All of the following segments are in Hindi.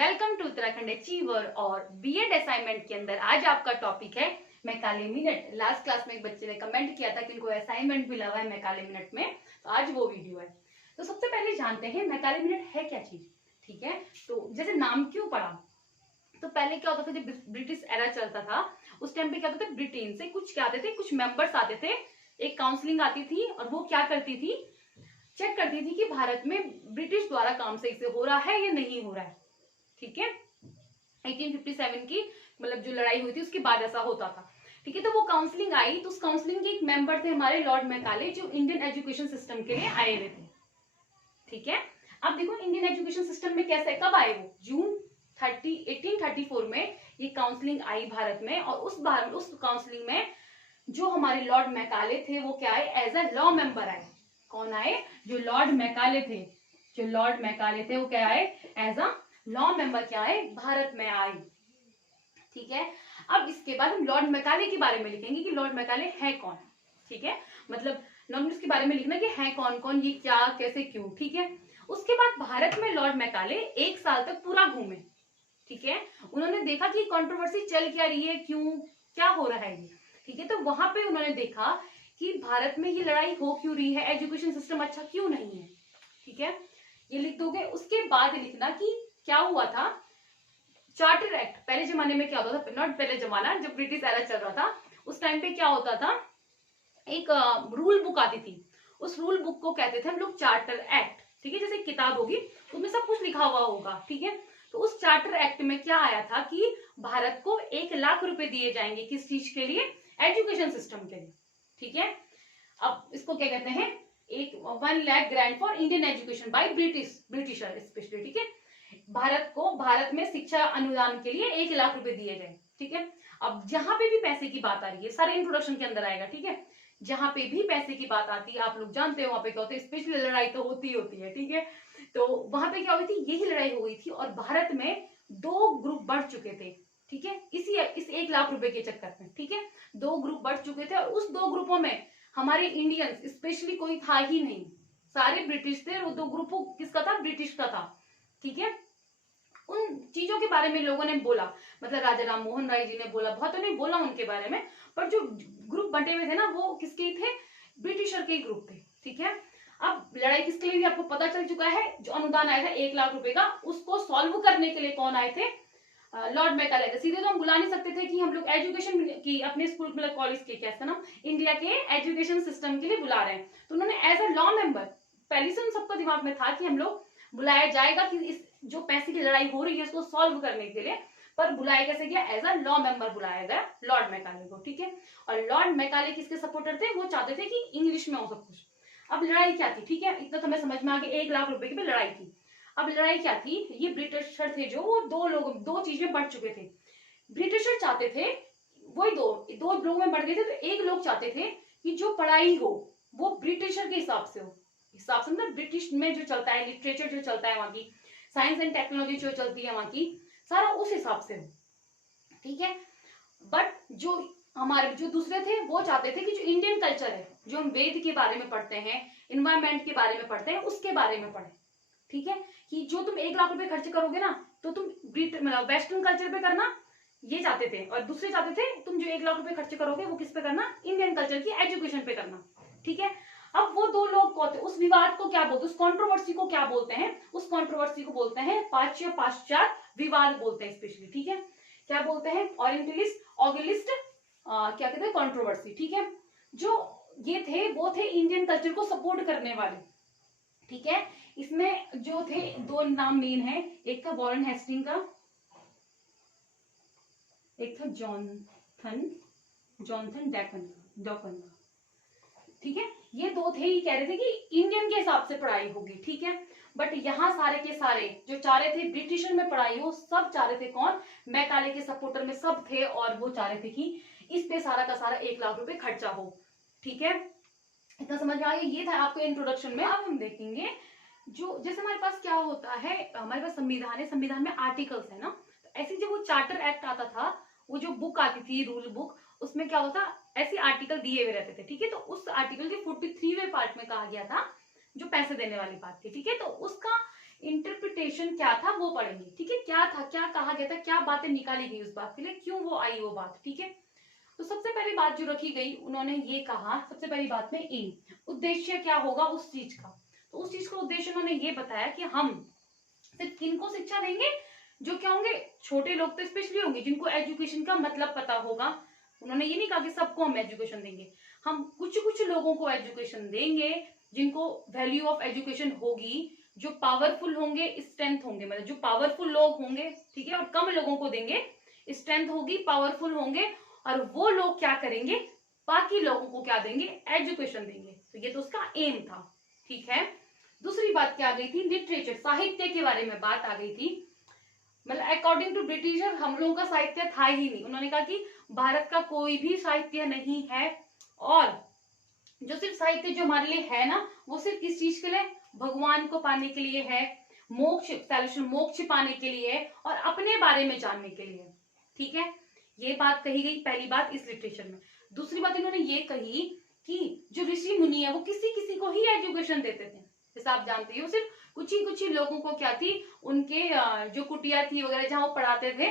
Welcome to Uttarakhand achiever. और बीएड असाइनमेंट के अंदर आज आपका टॉपिक है मैकाले मिनट। लास्ट क्लास में एक बच्चे ने कमेंट किया था कि इनको असाइनमेंट मिला हुआ है मैकाले मिनट में, तो आज वो वीडियो है। तो सबसे पहले जानते हैं मैकाले मिनट है क्या चीज। ठीक है, तो जैसे नाम क्यों पड़ा, तो पहले क्या होता था जब ब्रिटिश एरा चलता था उस टाइम पे क्या होता था, ब्रिटेन से कुछ क्या आते थे, कुछ मेंबर्स आते थे, एक काउंसलिंग आती थी और वो क्या करती थी, चेक करती थी कि भारत में ब्रिटिश द्वारा काम सही से हो रहा है या नहीं हो रहा है। ठीक है, 1857 की मतलब जो लड़ाई हुई थी उसके बाद ऐसा होता था। ठीक है, तो वो काउंसलिंग आई, तो उस काउंसलिंग के एक मेंबर थे हमारे लॉर्ड मैकाले, जो इंडियन एजुकेशन सिस्टम के लिए आए हुए थे। ठीक है, अब देखो इंडियन एजुकेशन सिस्टम में कैसे, कब आए वो, जून 1834 में ये काउंसलिंग आई भारत में। और उस काउंसलिंग में जो हमारे लॉर्ड मैकाले थे वो क्या आए, एज अ लॉ मेंबर आए। कौन आए, जो लॉर्ड मैकाले थे, जो लॉर्ड मैकाले थे वो क्या आए, एज अ लॉ मेंबर क्या आए, भारत में आए। ठीक है, अब इसके बाद हम लॉर्ड मैकाले के बारे में लिखेंगे कि लॉर्ड मैकाले है कौन। ठीक है, मतलब नॉर्मली उसके बारे में लिखना कि है कौन कौन, ये क्या कैसे क्यों। ठीक है, उसके बाद भारत में लॉर्ड मैकाले 1 साल तक पूरा घूमे। ठीक है, उन्होंने देखा कि कंट्रोवर्सी चल क्या रही है, क्यों क्या हो रहा है ये। ठीक है, तो वहां पे उन्होंने देखा कि भारत में ये लड़ाई हो क्यों रही है, एजुकेशन सिस्टम अच्छा क्यों नहीं है। ठीक है, ये लिख दोगे। उसके बाद लिखना कि क्या हुआ था, चार्टर एक्ट। पहले जमाने में क्या होता था, नॉट पहले जमाना, जब ब्रिटिश एरा चल रहा था उस टाइम पे क्या होता था, एक रूल बुक आती थी, उस रूल बुक को कहते थे हम लोग चार्टर एक्ट। ठीक है, जैसे किताब होगी उसमें सब कुछ लिखा हुआ होगा। ठीक है, तो उस चार्टर एक्ट में क्या आया था कि भारत को 1 लाख रुपए दिए जाएंगे, किस चीज के लिए, एजुकेशन सिस्टम के लिए। ठीक है, अब इसको क्या कहते हैं, 1 lakh grant for Indian education by britisher specially. ठीक है, भारत में शिक्षा अनुदान के लिए 1 लाख रुपए दिए गए। ठीक है, अब जहां पे भी पैसे की बात आ रही है, सारे इंट्रोडक्शन के अंदर आएगा। ठीक है, जहां पे भी पैसे की बात आती है, आप लोग जानते हो वहां पे क्या होता है, स्पेशली लड़ाई तो होती होती है। ठीक है, तो वहां पे क्या हुई थी, यही लड़ाई हो गई थी और भारत में 2 ग्रुप बढ़ चुके थे। ठीक है, इस 1 लाख रुपए के चक्कर में। ठीक है, 2 ग्रुप बढ़ चुके थे और उस 2 ग्रुपों में हमारे इंडियंस स्पेशली कोई था ही नहीं, सारे ब्रिटिश थे। वो 2 ग्रुप किसका था, ब्रिटिश का था। ठीक है, उन चीजों के बारे में लोगों ने बोला, मतलब राजा राम मोहन राय जी ने बोला, बहुत ने बोला उनके बारे में, पर जो ग्रुप बंटे हुए थे ना वो किसके थे, ब्रिटिशर के ग्रुप थे। ठीक है, अब लड़ाई किसके लिए, आपको पता चल चुका है। जो अनुदान आया था 1 लाख रुपए का, उसको सॉल्व करने के लिए कौन आए थे, लॉर्ड मैकाले थे। सीधे तो हम बुला नहीं सकते थे कि हम लोग एजुकेशन की अपने स्कूल मतलब कॉलेज के क्या ना इंडिया के एजुकेशन सिस्टम के लिए बुला रहे हैं, तो उन्होंने एज अ लॉ मेंबर, पहले से उन सबका दिमाग में था कि हम लोग बुलाया जाएगा कि इस जो पैसे की लड़ाई हो रही है उसको सॉल्व करने के लिए, पर बुलाया कैसे गया, एज अ लॉ मेंबर बुलाया गया लॉर्ड मैकाले को। ठीक है, और लॉर्ड मैकाले किसके सपोर्टर थे, वो चाहते थे कि इंग्लिश में हो सब कुछ। अब लड़ाई क्या थी, ठीक है, इतना तो हमें समझ में आ गया, 1 लाख रुपए की भी लड़ाई थी। अब लड़ाई क्या थी, ये ब्रिटिशर थे जो वो 2 चीज में बढ़ चुके थे। ब्रिटिशर चाहते थे, वही दो लोगों में बढ़ गए थे, तो एक लोग चाहते थे कि जो पढ़ाई हो वो ब्रिटिशर के हिसाब से हो, हिसाब से मतलब ब्रिटिश में जो चलता है, लिटरेचर जो चलता है वहां की, साइंस एंड टेक्नोलॉजी जो चलती है वहां की, सारा उस हिसाब से हो। ठीक है, बट जो हमारे जो दूसरे थे वो चाहते थे कि जो इंडियन कल्चर है, जो हम वेद के बारे में पढ़ते हैं, इन्वायरमेंट के बारे में पढ़ते हैं, उसके बारे में पढ़े। ठीक है, कि जो तुम 1 लाख रुपए खर्च करोगे ना, तो तुम मतलब वेस्टर्न कल्चर पे करना, ये चाहते थे। और दूसरे चाहते थे तुम जो 1 लाख रुपए खर्च करोगे वो किस पे करना, इंडियन कल्चर की एजुकेशन पे करना। ठीक है, अब वो 2 लोग कौन थे, उस विवाद को क्या बोलते हैं, उस कंट्रोवर्सी को क्या बोलते हैं, उस कंट्रोवर्सी को बोलते हैं पाश्चात्य पाश्चात्य विवाद बोलते हैं स्पेशली। ठीक है, क्या बोलते हैं, ओरिएंटलिस्ट ऑगलिस्ट क्या कहते हैं, कंट्रोवर्सी। ठीक है, जो ये थे वो थे इंडियन कल्चर को सपोर्ट करने वाले। ठीक है, इसमें जो थे 2 नाम मेन है, एक था वॉरेन हेस्टिंग का, एक था जॉनथन डॉकन का। ठीक है, ये 2 थे, ये कह रहे थे कि इंडियन के हिसाब से पढ़ाई होगी। ठीक है, बट यहाँ सारे के सारे जो चाह रहे थे ब्रिटिशर में पढ़ाई हो, सब चाह रहे थे कौन, मैकाले के सपोर्टर में सब थे, और वो चाह रहे थे कि इस पे सारा का सारा 1 लाख रुपए खर्चा हो। ठीक है, इतना समझ में आ गया, ये था आपको इंट्रोडक्शन में। अब हम देखेंगे जो जैसे हमारे पास क्या होता है, हमारे पास संविधान है, संविधान में आर्टिकल्स है ना, तो ऐसे जब वो चार्टर एक्ट आता था, वो जो बुक आती थी रूल बुक, उसमें क्या होता, ऐसे आर्टिकल दिए हुए रहते थे। ठीक है, तो उस आर्टिकल के 43वें पार्ट में कहा गया था जो पैसे देने वाली बात थी। ठीक है, तो उसका इंटरप्रिटेशन क्या था वो पढ़ेंगे, ठीक है। क्या था, क्या कहा गया था, क्या बातें निकाली गई उस बात के लिए, क्यों वो आई वो बात, ठीक है। तो सबसे पहली बात जो रखी गई, उन्होंने ये कहा सबसे पहली बात में एम, उद्देश्य क्या होगा उस चीज का। तो उस चीज का उद्देश्य उन्होंने ये बताया कि हम सिर्फ किनको शिक्षा देंगे, जो क्या होंगे, छोटे लोग तो स्पेशली होंगे जिनको एजुकेशन का मतलब पता होगा। उन्होंने ये नहीं कहा कि सबको हम एजुकेशन देंगे, हम कुछ कुछ लोगों को एजुकेशन देंगे जिनको वैल्यू ऑफ एजुकेशन होगी, जो पावरफुल होंगे, स्ट्रेंथ होंगे, मतलब जो पावरफुल लोग होंगे, ठीक है, और कम लोगों को देंगे, स्ट्रेंथ होगी, पावरफुल होंगे, और वो लोग क्या करेंगे, बाकी लोगों को क्या देंगे, एजुकेशन देंगे। तो ये तो उसका एम था, ठीक है। दूसरी बात क्या आ गई थी, लिटरेचर, साहित्य के बारे में बात आ गई थी। मतलब अकॉर्डिंग टू ब्रिटिशर हम लोगों का साहित्य था ही नहीं। उन्होंने कहा कि भारत का कोई भी साहित्य नहीं है, और जो सिर्फ साहित्य जो हमारे लिए है ना, वो सिर्फ किस चीज के लिए, भगवान को पाने के लिए है, मोक्ष, मोक्ष पाने के लिए, और अपने बारे में जानने के लिए, ठीक है। ये बात कही गई, पहली बात इस लिटरेचर में। दूसरी बात इन्होंने ये कही कि जो ऋषि मुनि है वो किसी किसी को ही एजुकेशन देते थे, जैसा आप जानते हो, सिर्फ कुछ ही लोगों को क्या थी, उनके जो कुटिया थी वगैरह जहां वो पढ़ाते थे,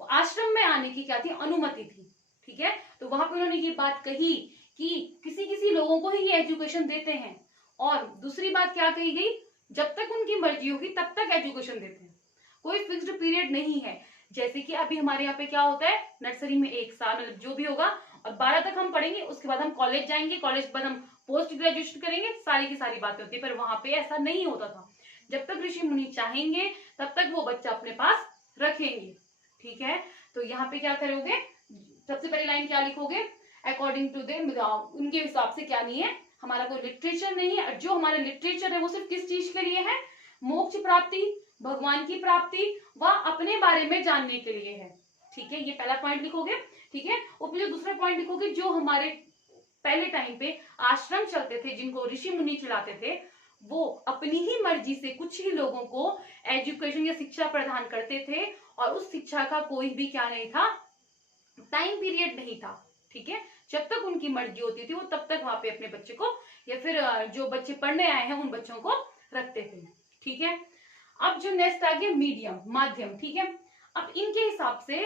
आश्रम में आने की क्या थी, अनुमति थी, ठीक है। तो वहां पर उन्होंने ये बात कही कि किसी किसी लोगों को ही एजुकेशन देते हैं। और दूसरी बात क्या कही गई, जब तक उनकी मर्जी होगी तब तक एजुकेशन देते हैं, कोई फिक्स्ड पीरियड नहीं है। जैसे कि अभी हमारे यहाँ पे क्या होता है, नर्सरी में 1 साल, मतलब जो भी होगा, और 12 तक हम पढ़ेंगे, उसके बाद हम कॉलेज जाएंगे, कॉलेज के बाद हम पोस्ट ग्रेजुएशन करेंगे, सारी की सारी बातें होती है। पर वहां पे ऐसा नहीं होता था, जब तक ऋषि मुनि चाहेंगे तब तक वो बच्चा अपने पास रखेंगे, ठीक है। तो यहाँ पे क्या करोगे, सबसे पहली लाइन क्या लिखोगे, अकॉर्डिंग टू देम, उनके हिसाब से क्या नहीं है, हमारा कोई लिटरेचर नहीं है। जो हमारा लिटरेचर है वो सिर्फ किस चीज के लिए है, मोक्ष प्राप्ति, भगवान की प्राप्ति व अपने बारे में जानने के लिए है, ठीक है। ये पहला पॉइंट लिखोगे, ठीक है। और जो दूसरा पॉइंट लिखोगे, जो हमारे पहले टाइम पे आश्रम चलते थे, जिनको ऋषि मुनि चलाते थे, वो अपनी ही मर्जी से कुछ ही लोगों को एजुकेशन या शिक्षा प्रदान करते थे, और उस शिक्षा का कोई भी क्या नहीं था, टाइम पीरियड नहीं था, ठीक है। जब तक उनकी मर्जी होती थी वो तब तक वहां पे अपने बच्चे को, या फिर जो बच्चे पढ़ने आए हैं उन बच्चों को रखते थे, ठीक है। अब जो नेक्स्ट आ गया मीडियम, माध्यम, ठीक है। अब इनके हिसाब से,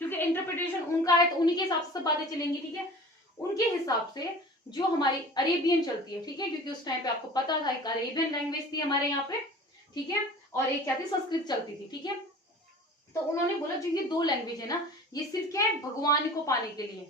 क्योंकि इंटरप्रिटेशन उनका है तो उन्हीं के हिसाब से सब बातें चलेंगी, ठीक है। उनके हिसाब से जो हमारी अरेबियन चलती है, ठीक है, क्योंकि उस टाइम पे आपको पता था एक अरेबियन लैंग्वेज थी हमारे यहाँ पे, ठीक है, और एक क्या थी, संस्कृत चलती थी, ठीक है। तो उन्होंने बोला जो ये 2 लैंग्वेज है ना, ये सिर्फ क्या है, भगवान को पाने के लिए,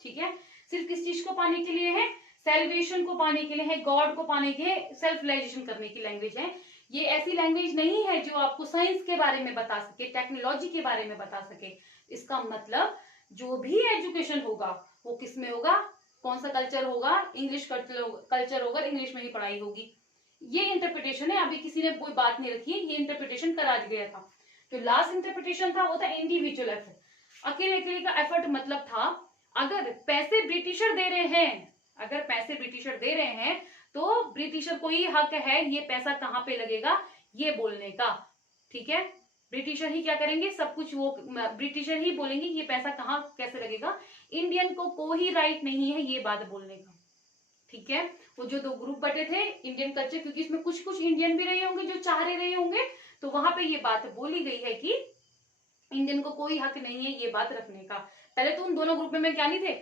ठीक है। सिर्फ किस चीज को पाने के लिए है, सेलिब्रेशन को पाने के लिए है, गॉड को पाने के, सेल्फ रियलाइजेशन करने की लैंग्वेज है। ये ऐसी लैंग्वेज नहीं है जो आपको साइंस के बारे में बता सके, टेक्नोलॉजी के बारे में बता सके। इसका मतलब जो भी एजुकेशन होगा वो किस में होगा, कौन सा कल्चर होगा, इंग्लिश कल्चर होगा, इंग्लिश में ही पढ़ाई होगी। ये इंटरप्रिटेशन है, अभी किसी ने कोई बात नहीं रखी है, ये इंटरप्रिटेशन करा गया था। जो लास्ट इंटरप्रिटेशन था वो था इंडिविजुअल एफर्ट, अकेले अकेले का एफर्ट। मतलब था अगर पैसे ब्रिटिशर दे रहे हैं, अगर पैसे ब्रिटिशर दे रहे हैं तो ब्रिटिशर को ही हक है ये पैसा कहाँ पे लगेगा ये बोलने का, ठीक है। ब्रिटिशर ही क्या करेंगे, सब कुछ वो ब्रिटिशर ही बोलेंगे ये पैसा कहाँ कैसे लगेगा, इंडियन को कोई राइट नहीं है ये बात बोलने का, ठीक है। वो जो 2 ग्रुप बटे थे इंडियन कल्चर, क्योंकि इसमें कुछ कुछ इंडियन भी रहे होंगे जो चाह रहे होंगे, तो वहां पे ये बात बोली गई है कि इंडियन को कोई हक नहीं है ये बात रखने का। पहले तो उन दोनों ग्रुप में क्या नहीं थे,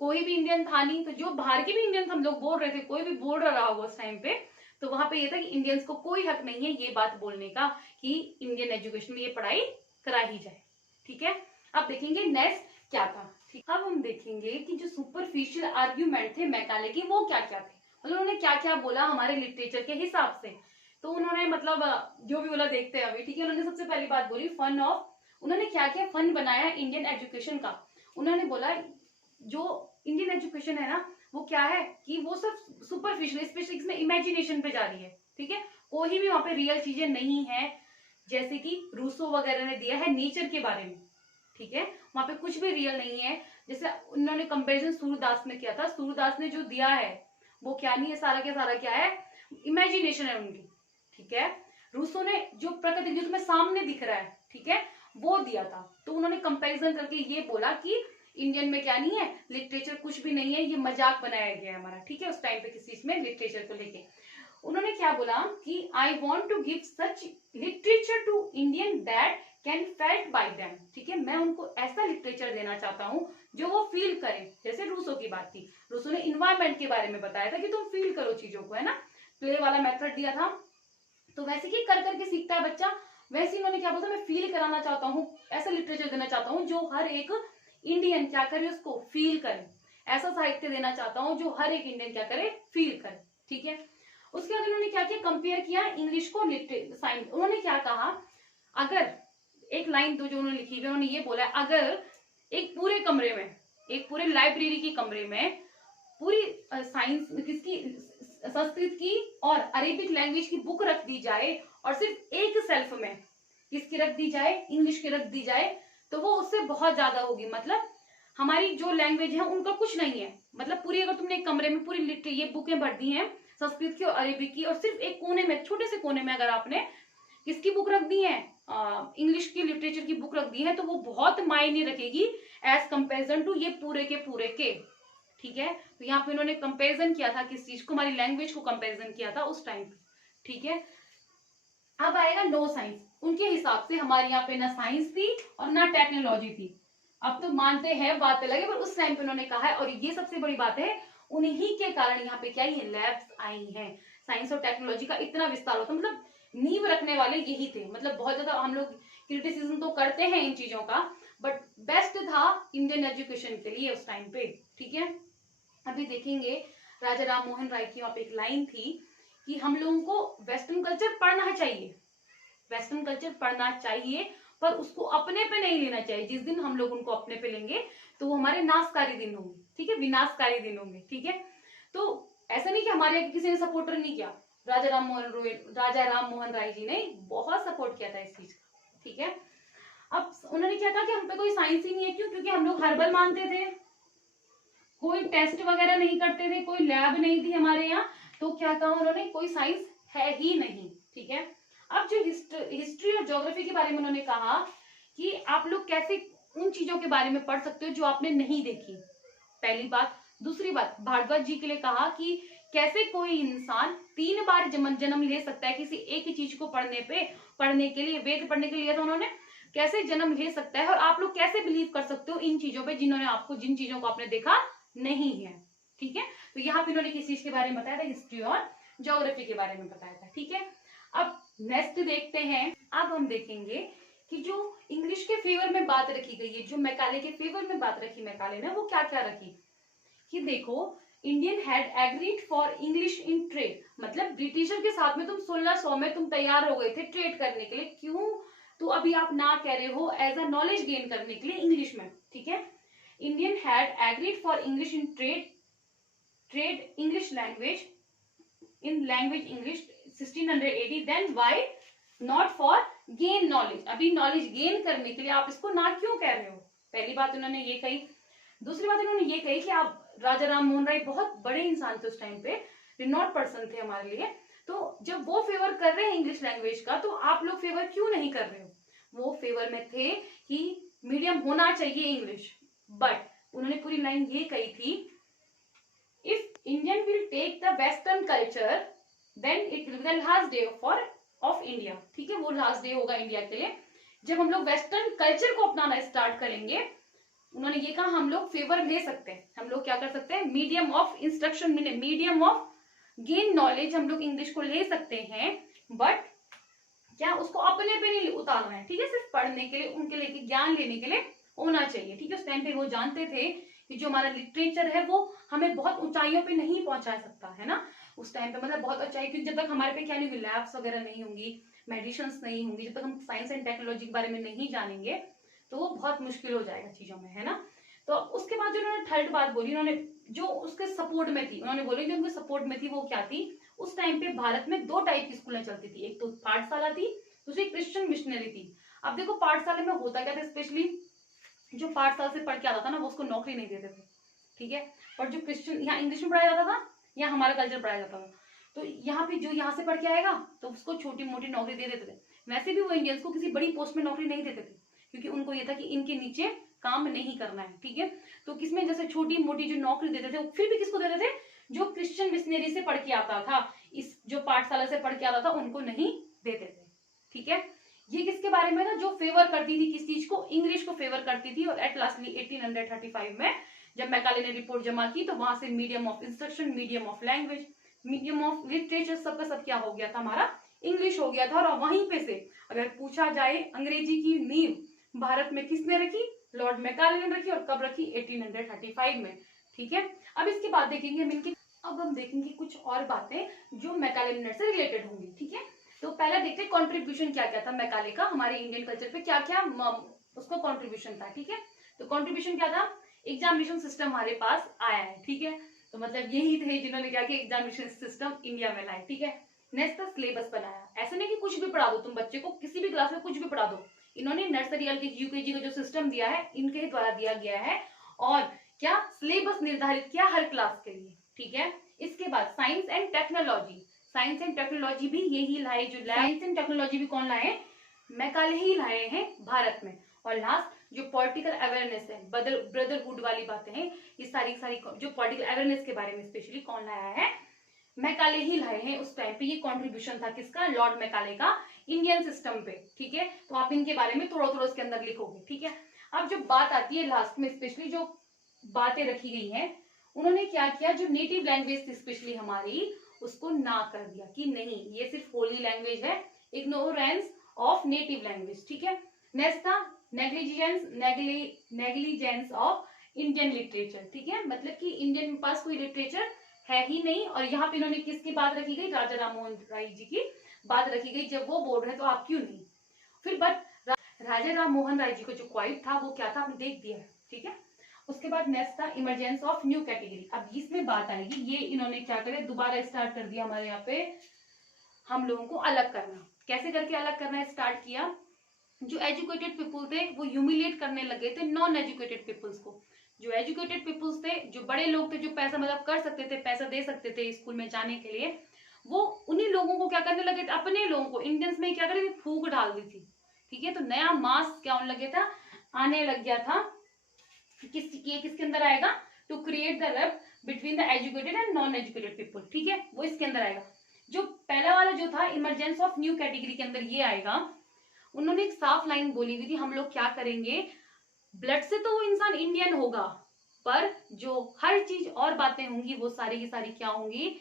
कोई भी इंडियन था नहीं, तो जो बाहर के भी इंडियन हम लोग बोल रहे थे, कोई भी बोल रहा होगा उस टाइम पे, तो वहां पे ये था कि इंडियंस को कोई हक नहीं है ये बात बोलने का कि इंडियन एजुकेशन में ये पढ़ाई करा ही जाए, ठीक है। अब देखेंगे नेक्स्ट क्या था, ठीक। अब हम देखेंगे कि जो सुपरफिशियल आर्ग्यूमेंट थे मैकाले की वो क्या क्या थे, मतलब उन्होंने क्या क्या बोला हमारे लिटरेचर के हिसाब से। तो उन्होंने मतलब जो भी बोला देखते हैं अभी, ठीक है। उन्होंने सबसे पहली बात बोली फन ऑफ, उन्होंने क्या क्या फन बनाया इंडियन एजुकेशन का। उन्होंने बोला जो इंडियन एजुकेशन है ना वो क्या है कि वो सब सुपरफिशियल, स्पेशली इसमें इमेजिनेशन पे जा रही है, ठीक है। कोई भी वहां पे रियल चीजें नहीं है, जैसे कि रूसो वगैरह ने दिया है नेचर के बारे में, ठीक है, वहां पे कुछ भी रियल नहीं है। जैसे उन्होंने कंपेरिजन सूरदास ने किया था, सूरदास ने जो दिया है वो क्या नहीं है, सारा के सारा क्या है, इमेजिनेशन है उनकी, ठीक है। रूसो ने जो प्रकृति जो तुम्हें सामने दिख रहा है, ठीक है, वो दिया था। तो उन्होंने कंपैरिजन करके ये बोला कि इंडियन में क्या नहीं है, लिटरेचर कुछ भी नहीं है, ये मजाक बनाया गया है हमारा, ठीक है, उस टाइम पे किसी इसमें लिटरेचर को लेके। उन्होंने क्या बोला कि I want to give such literature to Indian that can felt by them. ठीक है, मैं उनको ऐसा लिटरेचर देना चाहता हूँ जो वो फील करें। जैसे रूसो की बात थी, रूसो ने इन्वायरमेंट के बारे में बताया था कि तुम फील करो चीजों को, है ना, प्ले वाला मेथड दिया था। तो वैसे कि कर करके सीखता है बच्चा, वैसे इन्होंने क्या बोला, मैं फील कराना चाहता हूँ, ऐसा लिटरेचर देना चाहता हूँ जो हर एक इंडियन क्या करे, उसको फील करे। ऐसा साहित्य देना चाहता हूँ जो हर एक इंडियन क्या करे, फील करे। ठीक है, उसके बाद उन्होंने क्या किया, कंपेयर किया इंग्लिश को साइंस। उन्होंने क्या कहा, अगर एक लाइन तो जो उन्होंने लिखी है, उन्होंने ये बोला अगर एक पूरे कमरे में, एक पूरे लाइब्रेरी के कमरे में पूरी साइंस किसकी, संस्कृत की और अरेबिक लैंग्वेज की बुक रख दी जाए और सिर्फ एक सेल्फ में किसकी रख दी जाए, इंग्लिश की रख दी जाए, तो वो उससे बहुत ज्यादा होगी। मतलब हमारी जो लैंग्वेज है उनका कुछ नहीं है। मतलब पूरी, अगर तुमने एक कमरे में पूरी ये बुकें भर दी हैं संस्कृत की और अरेबिक की, और सिर्फ एक कोने में, छोटे से कोने में अगर आपने किसकी बुक रख दी है, इंग्लिश की लिटरेचर की बुक रख दी है, तो वो बहुत मायने रखेगी एज कंपेरिजन टू ये पूरे के। ठीक है, तो यहाँ पे उन्होंने कंपेरिजन किया था किस चीज को, हमारी लैंग्वेज को कंपेरिजन किया था उस टाइम पे। ठीक है, अब आएगा नो साइंस। उनके हिसाब से हमारे यहाँ पे ना साइंस थी और ना टेक्नोलॉजी थी। अब तो मानते हैं, बात अलग है, पर उस टाइम पे उन्होंने कहा है, और ये सबसे बड़ी बात है, उन्हीं के कारण यहाँ पे क्या ये लैब्स आई हैं। साइंस और टेक्नोलॉजी का इतना विस्तार होता, मतलब नींव रखने वाले यही थे। मतलब बहुत ज्यादा हम लोग क्रिटिसिज्म तो करते हैं इन चीजों का, बट बेस्ट था इंडियन एजुकेशन के लिए उस टाइम पे। ठीक है, अभी देखेंगे राजा राम मोहन राय की वहां पे एक लाइन थी कि हम लोगों को वेस्टर्न कल्चर पढ़ना चाहिए, वेस्टर्न कल्चर पढ़ना चाहिए, पर उसको अपने पे नहीं लेना चाहिए। जिस दिन हम लोग उनको अपने पे लेंगे तो वो हमारे नाशकारी दिन होंगे। ठीक है, विनाशकारी दिन होंगे। ठीक है, तो ऐसा नहीं कि हमारे किसी ने सपोर्टर नहीं किया, राजा राम मोहन राय जी ने बहुत सपोर्ट किया था इस चीज का। ठीक है, अब उन्होंने क्या कहा कि हम पे कोई साइंस ही नहीं है। क्यों? क्योंकि हम लोग हर्बल मानते थे, कोई टेस्ट वगैरह नहीं करते थे, कोई लैब नहीं थी हमारे यहाँ, तो क्या कहा उन्होंने, कोई साइंस है ही नहीं। ठीक है, अब जो हिस्ट्री और ज्योग्राफी के बारे में उन्होंने कहा कि आप लोग कैसे उन चीजों के बारे में पढ़ सकते हो जो आपने नहीं देखी, पहली बात। दूसरी बात, भारद्वाज जी के लिए कहा कि कैसे कोई इंसान 3 बार जन्म ले सकता है किसी एक ही चीज को पढ़ने के लिए, वेद पढ़ने के लिए था उन्होंने, कैसे जन्म ले सकता है, और आप लोग कैसे बिलीव कर सकते हो इन चीजों पे जिन चीजों को आपने देखा नहीं है। ठीक है, तो यहाँ पे उन्होंने किस चीज के बारे में बताया था, हिस्ट्री और ज्योग्राफी के बारे में बताया था। ठीक है, अब नेक्स्ट देखते हैं। अब हम देखेंगे कि जो इंग्लिश के फेवर में बात रखी गई है, जो मैकाले के फेवर में बात रखी मैकाले ने, वो क्या क्या रखी कि देखो, Indian had agreed for English in trade. मतलब ब्रिटिशर के साथ में तुम 1600 में तुम तैयार हो गए थे ट्रेड करने के लिए। क्यों? तो अभी आप ना कह रहे हो, एज अ नॉलेज गेन करने के लिए इंग्लिश में। ठीक है, Indian had agreed for English in trade English language English 1680, then why not for gain knowledge. अभी नॉलेज गेन करने के लिए आप इसको ना क्यों कह रहे हो? पहली बात उन्होंने ये कही। दूसरी बात उन्होंने ये कही कि आप, राजा राम मोहन राय बहुत बड़े इंसान थे उस टाइम पे, रिनॉट पर्सन थे हमारे लिए, तो जब वो फेवर कर रहे हैं इंग्लिश लैंग्वेज का, तो आप लोग फेवर क्यों नहीं कर रहे हो? वो फेवर में थे कि मीडियम होना चाहिए इंग्लिश, बट उन्होंने पूरी लाइन ये कही थी, if Indian will take the western culture then it will be the last day of India. ठीक है, वो लास्ट डे होगा इंडिया के लिए जब हम लोग वेस्टर्न कल्चर को अपनाना स्टार्ट करेंगे। उन्होंने ये कहा हम लोग फेवर ले सकते हैं, हम लोग क्या कर सकते हैं, medium of instruction, medium of gain knowledge हम लोग इंग्लिश को ले सकते हैं, बट क्या उसको अपने पे नहीं उतारना है। ठीक है, सिर्फ पढ़ने के लिए, उनके लिए ज्ञान लेने के लिए होना चाहिए। ठीक है, उस टाइम पे वो जानते थे कि जो हमारा लिटरेचर है वो हमें बहुत ऊंचाइयों पे नहीं पहुंचा सकता है ना उस टाइम पे, मतलब बहुत ऊंचाई, क्योंकि जब तक हमारे पे क्या नहीं होगी, लैब्स वगैरह नहीं होंगी, मेडिसिन्स नहीं होंगी, जब तक हम साइंस एंड टेक्नोलॉजी के बारे में नहीं जानेंगे तो वो बहुत मुश्किल हो जाएगा चीजों में, है ना। तो उसके बाद जो उन्होंने थर्ड बात बोली, उन्होंने जो उसके सपोर्ट में थी, उन्होंने बोली जो उनके सपोर्ट में थी वो क्या थी, उस टाइम पे भारत में 2 टाइप की स्कूलें चलती थी, एक तो पाठशाला थी, दूसरी क्रिश्चियन मिशनरी थी। अब देखो पाठशाला में होता क्या था, स्पेशली जो पाठशाला से पढ़ के आता था ना वो उसको नौकरी नहीं देते थे। ठीक है, और जो क्रिश्चियन, यहाँ इंग्लिश में पढ़ाया जाता था, यहाँ हमारा कल्चर पढ़ाया जाता था, तो यहाँ पे जो यहाँ से पढ़ के आएगा तो उसको छोटी मोटी नौकरी दे देते थे। वैसे भी वो इंडियंस को किसी बड़ी पोस्ट में नौकरी नहीं देते थे, क्योंकि उनको ये था कि इनके नीचे काम नहीं करना है। ठीक है, तो किसमें जैसे छोटी मोटी जो नौकरी देते थे, फिर भी किसको देते थे, जो क्रिश्चियन मिशनरी से पढ़ के आता था, इस जो पाठशाला से पढ़ के आता था उनको नहीं देते थे। ठीक है, ये किसके बारे में था, जो फेवर करती थी किस चीज को, इंग्लिश को फेवर करती थी। और एट लास्टली 1835 में जब मैकाले ने रिपोर्ट जमा की तो वहां से medium of instruction, medium of language, medium of literature सबका सब क्या हो गया था, हमारा इंग्लिश हो गया था। और वहीं पे से अगर पूछा जाए अंग्रेजी की नींव भारत में किसने रखी, लॉर्ड मैकाले ने रखी। और कब रखी, 1835 में। ठीक है, अब इसके बाद देखेंगे हम इनकी, अब हम देखेंगे कुछ और बातें जो मैकाले मिनट से रिलेटेड होंगी। ठीक है, तो पहला देखते हैं कंट्रीब्यूशन क्या क्या था मैकाले का हमारे इंडियन कल्चर पे, क्या क्या उसका कंट्रीब्यूशन था। ठीक है, तो कंट्रीब्यूशन क्या था, एग्जामिनेशन सिस्टम हमारे पास आया है। ठीक है, तो मतलब यही थे जिन्होंने क्या किया, एग्जामिनेशन सिस्टम इंडिया में लाए। ठीक है, नेक्स्ट था सिलेबस बनाया। ऐसे नहीं कि कुछ भी पढ़ा दो तुम बच्चे को, किसी भी क्लास में कुछ भी पढ़ा दो। इन्होंने नर्सरी एलकेजी यूकेजी का जो सिस्टम दिया है इनके द्वारा दिया गया है। और क्या सिलेबस निर्धारित किया हर क्लास के लिए। ठीक है, इसके बाद science and technology, science and technology भी यही लाए, जो साइंस एंड टेक्नोलॉजी भी कौन लाए, मैकाले ही लाए हैं भारत में। और लास्ट जो पॉलिटिकल अवेयरनेस है, ब्रदरहुड वाली बातें हैं, ये सारी जो पॉलिटिकल अवेयरनेस के बारे में स्पेशली कौन लाया है, मैकाले ही लाए हैं। उस टाइम पे ये कंट्रीब्यूशन था किसका, लॉर्ड मैकाले का इंडियन सिस्टम पे। ठीक है, तो आप इनके बारे में थोड़ा थोड़ा उसके अंदर लिखोगे। ठीक है, अब जो बात आती है लास्ट में, स्पेशली जो बातें रखी गई हैं, उन्होंने क्या किया, जो नेटिव लैंग्वेज थी स्पेशली हमारी, उसको ना कर दिया कि नहीं ये सिर्फ होली लैंग्वेज है, इग्नोरेंस ऑफ नेटिव लैंग्वेज। ठीक है, नेक्स्ट था नेग्लिजेंस ऑफ इंडियन लिटरेचर। ठीक है, मतलब कि इंडियन के पास कोई लिटरेचर है ही नहीं। और यहाँ पे इन्होंने किसकी बात रखी गई, राजा राम मोहन राय जी की बात रखी गई। जब वो बोल रहे तो आप क्यों नहीं, फिर बट राजा राम मोहन राय जी का जो क्वाइट था वो क्या था, आपने देख दिया है। ठीक है, उसके बाद नेक्स्ट था इमरजेंस ऑफ न्यू कैटेगरी। अब इसमें बात आएगी, ये इन्होंने क्या करे, दोबारा स्टार्ट कर दिया हमारे यहाँ पे हम लोगों को अलग करना। कैसे करके अलग करना स्टार्ट किया, जो एजुकेटेड पीपुल थे वो ह्यूमिलिएट करने लगे थे नॉन एजुकेटेड पीपुल्स को। जो एजुकेटेड पीपुल्स थे, जो बड़े लोग थे, जो पैसा मतलब कर सकते थे, पैसा दे सकते थे स्कूल में जाने के लिए, वो उन्हीं लोगों को क्या करने लगे थे, अपने लोगों को, इंडियंस में क्या करे, फूक डाल दी थी। ठीक है, तो नया मास क्या होने लगे था, आने लग गया था। किसके अंदर आएगा, to create the rap between the educated and non educated people. ठीक है, वो इसके अंदर आएगा। जो पहला वाला जो था इमरजेंस ऑफ न्यू कैटेगरी के अंदर ये आएगा। उन्होंने एक साफ लाइन बोली हुई थी, हम लोग क्या करेंगे, ब्लड से तो वो इंसान इंडियन होगा, पर जो हर चीज और बातें होंगी वो सारी की सारी क्या होंगी,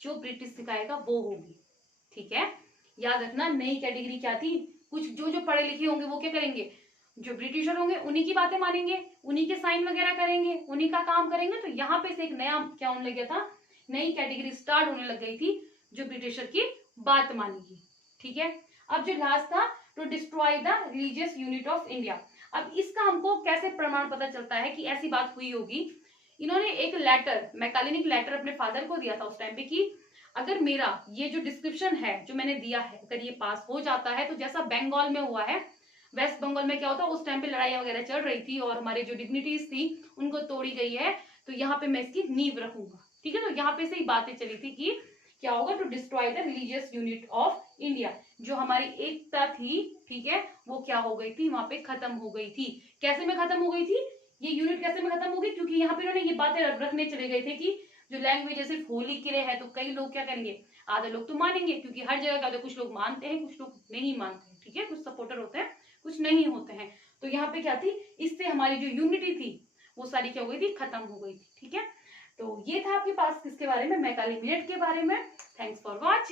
जो ब्रिटिश सिखाएगा वो होगी। ठीक है, याद रखना नई कैटेगरी क्या थी, कुछ जो पढ़े लिखे होंगे वो क्या करेंगे, जो ब्रिटिशर होंगे उन्हीं की बातें मानेंगे, उन्हीं के साइन वगैरह करेंगे, उन्हीं का काम करेंगे। तो यहाँ पे से एक नया क्या होने लग गया था, नई कैटेगरी स्टार्ट होने लग गई थी, जो ब्रिटिशर की बात मानेगी। ठीक है, अब जो लास्ट था, to destroy the religious unit of India. अब इसका हमको कैसे प्रमाण पता चलता है कि ऐसी बात हुई होगी, इन्होंने एक लेटर, मैकाले ने एक लेटर अपने फादर को दिया था उस टाइम पे कि अगर मेरा ये जो डिस्क्रिप्शन है जो मैंने दिया है, अगर ये पास हो जाता है, तो जैसा बंगाल में हुआ है, वेस्ट बंगाल में क्या होता है, उस टाइम पे लड़ाई वगैरह चल रही थी और हमारे जो डिग्निटीज थी उनको तोड़ी गई है, तो यहाँ पे मैं इसकी नींव रखूंगा। ठीक है, तो यहाँ पे से ही बातें चली थी कि क्या होगा, to destroy the religious unit of India, जो हमारी एकता थी। ठीक है, वो क्या हो गई थी, वहां पे खत्म हो गई थी। कैसे में खत्म हो गई थी, ये यूनिट कैसे में खत्म हो गई, क्योंकि यहाँ पे इन्होंने ये बातें रखने चले गए थे कि जो लैंग्वेज है सिर्फ होली के लिए है, तो कई लोग क्या करेंगे, आधे लोग तो मानेंगे, क्योंकि हर जगह का कुछ लोग मानते हैं, कुछ लोग नहीं मानते हैं। ठीक है, कुछ सपोर्टर होते हैं, कुछ नहीं होते हैं। तो यहाँ पे क्या थी, इससे हमारी जो यूनिटी थी वो सारी क्या हो गई थी, खत्म हो गई थी। ठीक है, तो ये था आपके पास किसके बारे में, मैकाले मिनट के बारे में। Thanks for watching.